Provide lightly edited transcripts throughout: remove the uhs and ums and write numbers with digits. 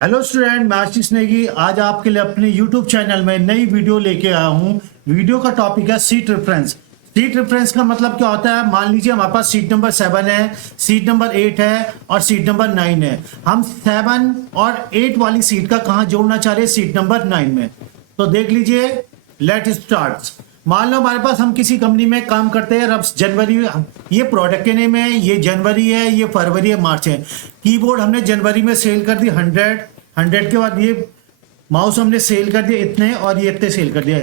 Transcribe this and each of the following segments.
Hello student, मैं आशीष नेगी आज आपके लिए अपने यूट्यूब चैनल में नई वीडियो लेके आया हूँ। वीडियो का टॉपिक है सीट रेफरेंस। सीट रेफरेंस का मतलब क्या होता है? मान लीजिए हमारे पास सीट नंबर 7 है, सीट नंबर 8 है और सीट नंबर 9 है। हम 7 और 8 वाली सीट का कहाँ जोड़ना चाह रहे हैं? सीट नंबर 9 में। तो देख लीजिए, लेट स्टार्ट। मान लो हमारे पास हम किसी कंपनी में काम करते हैं, अब जनवरी, ये प्रोडक्ट के नेम है, ये जनवरी है, ये फरवरी है, मार्च है। कीबोर्ड हमने जनवरी में सेल कर दी 100 के बाद ये माउस हमने सेल कर दिए इतने और ये इतने सेल कर दिए।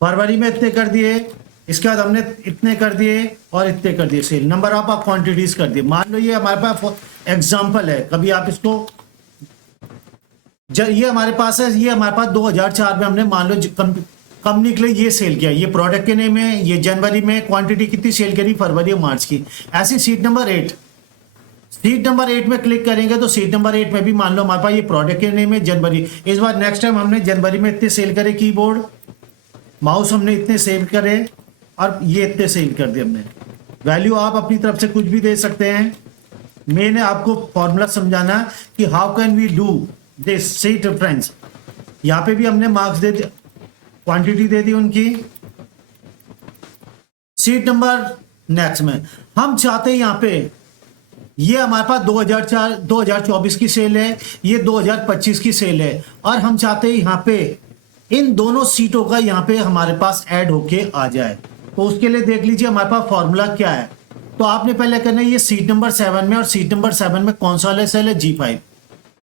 फरवरी में इतने कर दिए, इसके बाद हमने इतने कर दिए और इतने कर दिए सेल। नंबर ऑफ क्वांटिटीज कर दिए। मान लो ये हमारे पास एग्जाम्पल है, कभी आप इसको ये हमारे पास है, ये हमारे पास 2004 में हमने मान लो कंपनी के लिए ये सेल किया। ये प्रोडक्ट के नेम है, ये जनवरी में क्वांटिटी कितनी सेल करी? फरवरी और मार्च की। ऐसी सीट नंबर 8 में क्लिक करेंगे तो सीट नंबर 8 में भी मान लो हमारे पास ये प्रोडक्ट के नेम है जनवरी। इस बार नेक्स्ट टाइम हमने जनवरी में इतने सेल करे कीबोर्ड, माउस हमने इतने सेल करे और ये इतने सेल कर दिए हमने। वैल्यू आप अपनी तरफ से कुछ भी दे सकते हैं। मैंने आपको फॉर्मूला समझाना कि how can we do this seat reference. यहाँ पे भी हमने मार्क्स दे दिया, क्वांटिटी दे दी उनकी। सीट नंबर नेक्स्ट में हम चाहते हैं यहाँ पे ये हमारे पास 2024 की सेल है, ये 2025 की सेल है और हम चाहते हैं यहाँ पे इन दोनों सीटों का यहाँ पे हमारे पास ऐड होके आ जाए। तो उसके लिए देख लीजिए हमारे पास फॉर्मूला क्या है। तो आपने पहले करना है, ये सीट नंबर 7 में और सीट नंबर 7 में कौन सा वाला सेल है? G5।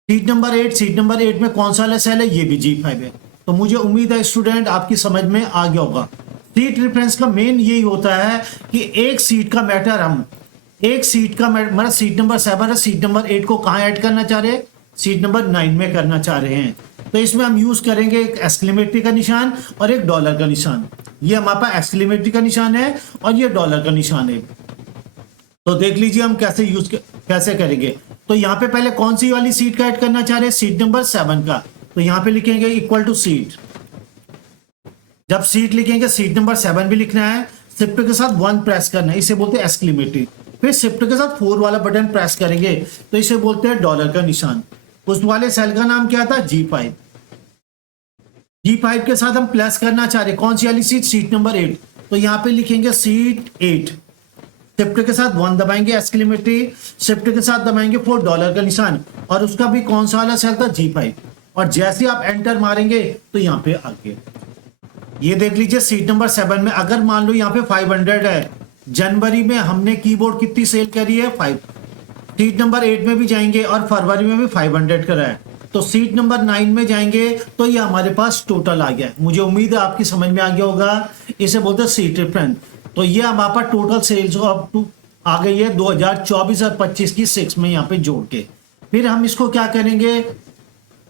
सीट नंबर 8 में कौन सा वाला सेल है? ये भी G5 है। तो मुझे उम्मीद है स्टूडेंट आपकी समझ में आ गया होगा। सीट रेफरेंस का मेन यही होता है कि एक सीट का मैटर, हम एक सीट का मतलब सीट नंबर 7 और सीट नंबर 8 को कहाँ ऐड करना चाह रहे हैं? सीट नंबर 9 में करना चाह रहे हैं। तो इसमें हम यूज करेंगे एक एक्सक्लेमेटरी का निशान और एक डॉलर का निशान। ये हमारे पास एक्सक्लेमेटरी का निशान है और ये डॉलर का निशान है। तो देख लीजिए हम कैसे करेंगे। तो यहाँ पे पहले कौन सी वाली सीट का ऐड करना चाह रहे हैं? सीट नंबर 7 का। तो यहाँ पे लिखेंगे इक्वल टू सीट। जब सीट लिखेंगे सीट नंबर 7 भी लिखना है, शिफ्ट के साथ 1 प्रेस करना है, इसे बोलते हैं एक्सक्लेमेटरी। फिर शिफ्ट के साथ 4 वाला बटन प्रेस करेंगे तो इसे बोलते हैं डॉलर का निशान। उस वाले सेल का नाम क्या था? G5। G5 के साथ हम प्लस करना चाह रहे कौन सी वाली सीट? Seat number 8। तो यहाँ पे लिखेंगे सीट 8, शिफ्ट के साथ 1 दबाएंगे एक्सक्लेमेटरी, शिफ्ट के साथ दबाएंगे 4 डॉलर का निशान और उसका भी कौन सा वाला सेल था? G5। और जैसे आप एंटर मारेंगे तो यहाँ पे आगे ये देख लीजिए सीट नंबर 7 में अगर मान लो यहाँ पे 500 है, जनवरी में हमने कीबोर्ड कितनी सेल करी है? 5। सीट नंबर 8 में भी जाएंगे और फरवरी में भी 500 करा है। तो सीट नंबर 9 में जाएंगे तो ये हमारे पास टोटल आ गया है। मुझे उम्मीद है आपकी समझ में आ गया होगा। इसे बोलते हैं सीट रेफरेंस। तो ये हमारे पास टोटल सेल्स अप टू आ गई है 2024 और 25 की 6 में यहाँ पे जोड़ के। फिर हम इसको क्या करेंगे?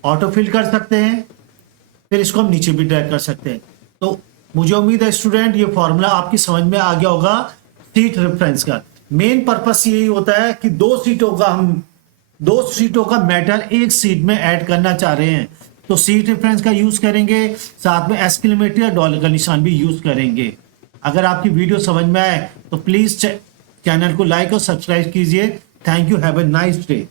ऑटो फिल कर सकते हैं, फिर इसको हम नीचे भी ड्रैग कर सकते हैं। तो मुझे उम्मीद है स्टूडेंट ये फॉर्मूला आपकी समझ में आ गया होगा। सीट रेफरेंस का मेन पर्पस यही होता है कि दो सीटों का मैटर एक सीट में ऐड करना चाह रहे हैं तो सीट रेफरेंस का यूज करेंगे, साथ में एक्सक्लेमेटरी और डॉलर का निशान भी यूज करेंगे। अगर आपकी वीडियो समझ में आए तो प्लीज चैनल को लाइक और सब्सक्राइब कीजिए। Thank you, have a nice day.